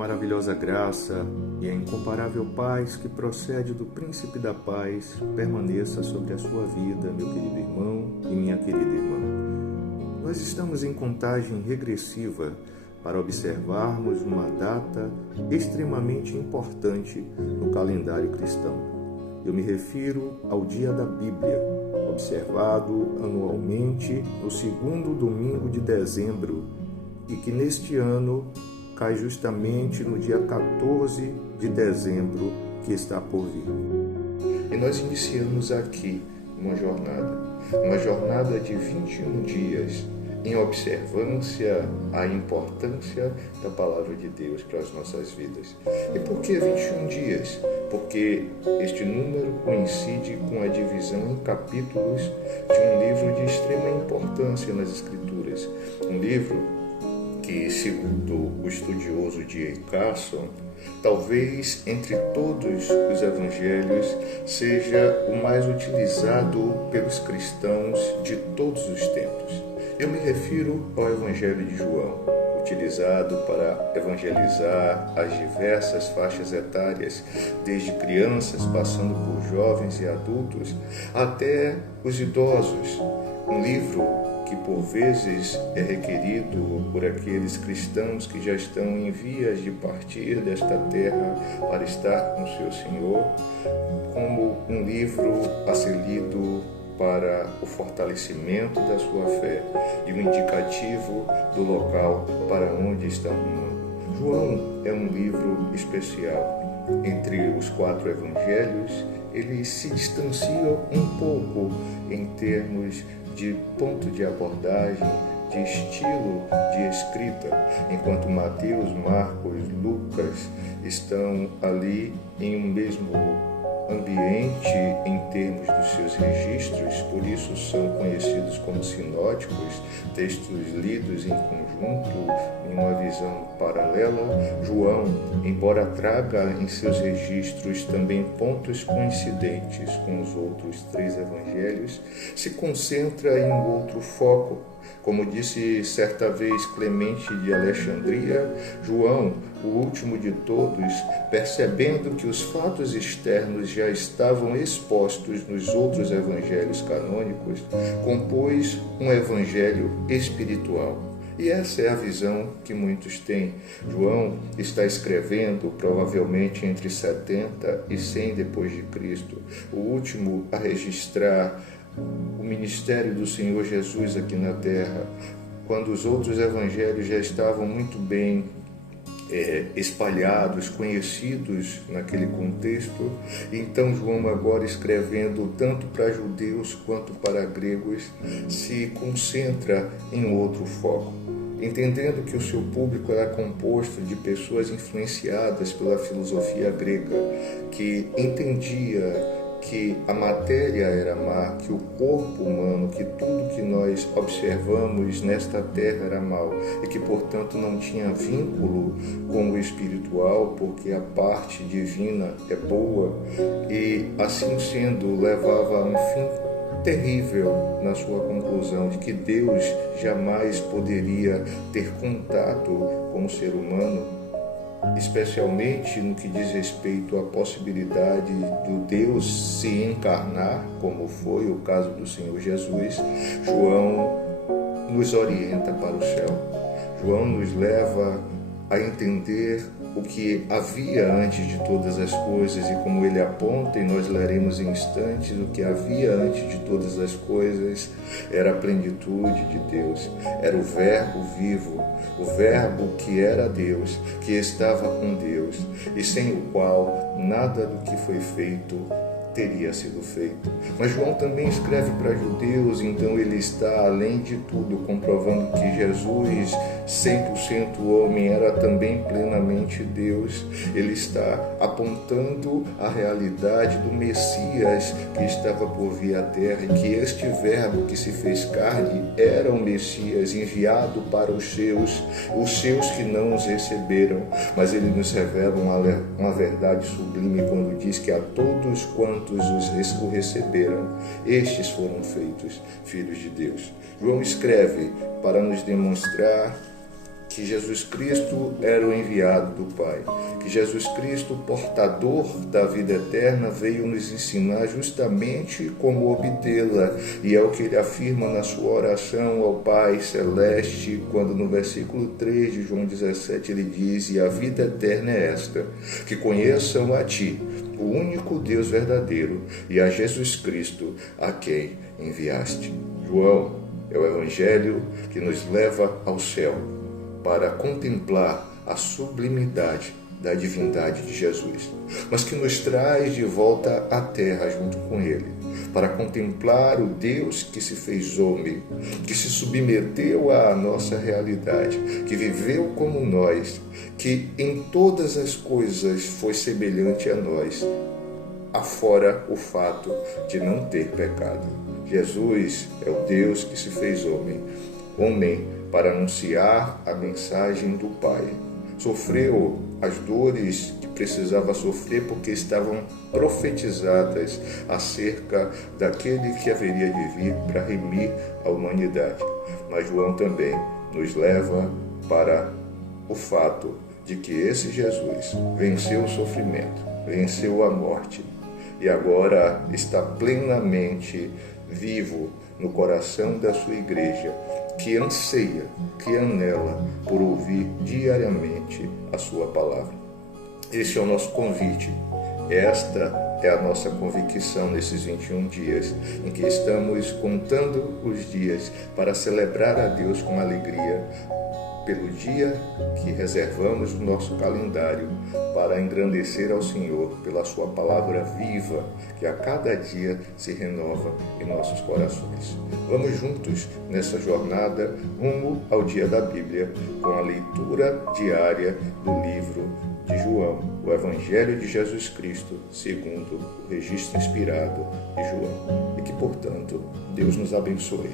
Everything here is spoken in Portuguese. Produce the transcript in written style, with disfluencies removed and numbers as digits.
maravilhosa graça e a incomparável paz que procede do Príncipe da Paz permaneça sobre a sua vida, meu querido irmão e minha querida irmã. Nós estamos em contagem regressiva para observarmos uma data extremamente importante no calendário cristão. Eu me refiro ao Dia da Bíblia, observado anualmente no segundo domingo de dezembro e que neste ano cai justamente no dia 14 de dezembro que está por vir. E nós iniciamos aqui uma jornada de 21 dias em observância à importância da Palavra de Deus para as nossas vidas. E por que 21 dias? Porque este número coincide com a divisão em capítulos de um livro de extrema importância nas Escrituras. Um livro que, segundo o estudioso D.A. Carson, talvez entre todos os evangelhos seja o mais utilizado pelos cristãos de todos os tempos. Eu me refiro ao Evangelho de João, utilizado para evangelizar as diversas faixas etárias, desde crianças, passando por jovens e adultos, até os idosos. Um livro que por vezes é requerido por aqueles cristãos que já estão em vias de partir desta terra para estar com o seu Senhor, como um livro a ser lido para o fortalecimento da sua fé e um indicativo do local para onde está rumando. João é um livro especial. Entre os 4 evangelhos, ele se distancia um pouco em termos de ponto de abordagem, de estilo de escrita, enquanto Mateus, Marcos, Lucas estão ali em um mesmo ambiente em termos dos seus registros, por isso são conhecidos como sinóticos, textos lidos em conjunto, em uma visão paralela. João, embora traga em seus registros também pontos coincidentes com os outros 3 evangelhos, se concentra em um outro foco. Como disse certa vez Clemente de Alexandria, João, o último de todos, percebendo que os fatos externos já estavam expostos nos outros evangelhos canônicos, compôs um evangelho espiritual. E essa é a visão que muitos têm. João está escrevendo provavelmente entre 70 e 100 depois de Cristo, o último a registrar o ministério do Senhor Jesus aqui na terra, quando os outros evangelhos já estavam muito bem espalhados, conhecidos naquele contexto. Então João, agora escrevendo tanto para judeus quanto para gregos, se concentra em outro foco, entendendo que o seu público era composto de pessoas influenciadas pela filosofia grega, que entendia que a matéria era má, que o corpo humano, que tudo que nós observamos nesta terra era mau e que, portanto, não tinha vínculo com o espiritual, porque a parte divina é boa, e, assim sendo, levava a um fim terrível na sua conclusão de que Deus jamais poderia ter contato com o ser humano, especialmente no que diz respeito à possibilidade do Deus se encarnar, como foi o caso do Senhor Jesus. João nos orienta para o céu. João nos leva a entender o que havia antes de todas as coisas, e como ele aponta, e nós leremos em instantes, o que havia antes de todas as coisas era a plenitude de Deus, era o Verbo vivo, o Verbo que era Deus, que estava com Deus, e sem o qual nada do que foi feito teria sido feito. Mas João também escreve para judeus, então ele está, além de tudo, comprovando que Jesus, 100% homem, era também plenamente Deus. Ele está apontando a realidade do Messias que estava por vir à terra, e que este verbo que se fez carne era o Messias enviado para os seus que não os receberam. Mas ele nos revela uma verdade sublime quando diz que a todos quantos o receberam, estes foram feitos filhos de Deus. João escreve para nos demonstrar que que Jesus Cristo era o enviado do Pai, que Jesus Cristo, portador da vida eterna, veio nos ensinar justamente como obtê-la, e é o que ele afirma na sua oração ao Pai Celeste, quando no versículo 3 de João 17 ele diz: e a vida eterna é esta, que conheçam a Ti, o único Deus verdadeiro, e a Jesus Cristo, a quem enviaste. João é o Evangelho que nos leva ao céu para contemplar a sublimidade da divindade de Jesus, mas que nos traz de volta à terra junto com Ele, para contemplar o Deus que se fez homem, que se submeteu à nossa realidade, que viveu como nós, que em todas as coisas foi semelhante a nós, afora o fato de não ter pecado. Jesus é o Deus que se fez homem para anunciar a mensagem do Pai. Sofreu as dores que precisava sofrer porque estavam profetizadas acerca daquele que haveria de vir para remir a humanidade. Mas João também nos leva para o fato de que esse Jesus venceu o sofrimento, venceu a morte e agora está plenamente vivo no coração da sua igreja, que anseia, que anela por ouvir diariamente a sua palavra. Esse é o nosso convite, esta é a nossa convicção nesses 21 dias, em que estamos contando os dias para celebrar a Deus com alegria, pelo dia que reservamos no nosso calendário para engrandecer ao Senhor pela sua palavra viva, que a cada dia se renova em nossos corações. Vamos juntos nessa jornada rumo ao dia da Bíblia, com a leitura diária do livro de João, o Evangelho de Jesus Cristo, segundo o registro inspirado de João. E que, portanto, Deus nos abençoe.